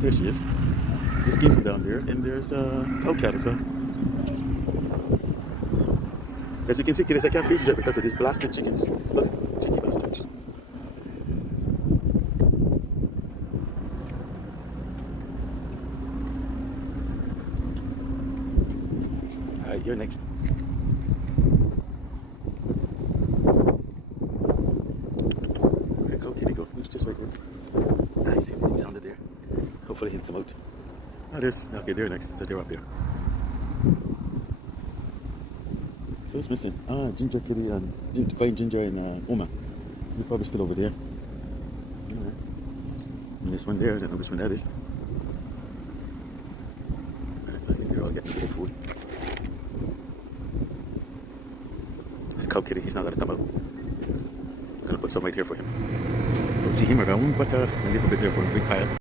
There she is. Just came from down there, and there's a cowcat as well. As you can see, kiddies, I can't feed you yet because of these blasted chickens. Look, cheeky bastards. Alright, you're next. Alright, go, kitty, go. He's just right there. Nice, he's under there. Hopefully he'll come out. Oh, there's, okay, they're next. So they're up there. So who's missing? Ah, Ginger Kitty and Ginger and Oma. They're probably still over there. Alright. And this one there, I don't know which one that is. Alright, so I think they're all getting a bit of food. This cow kitty, he's not gonna come out. I'm gonna put some right here for him. Don't see him around, but a little bit there for a big pile.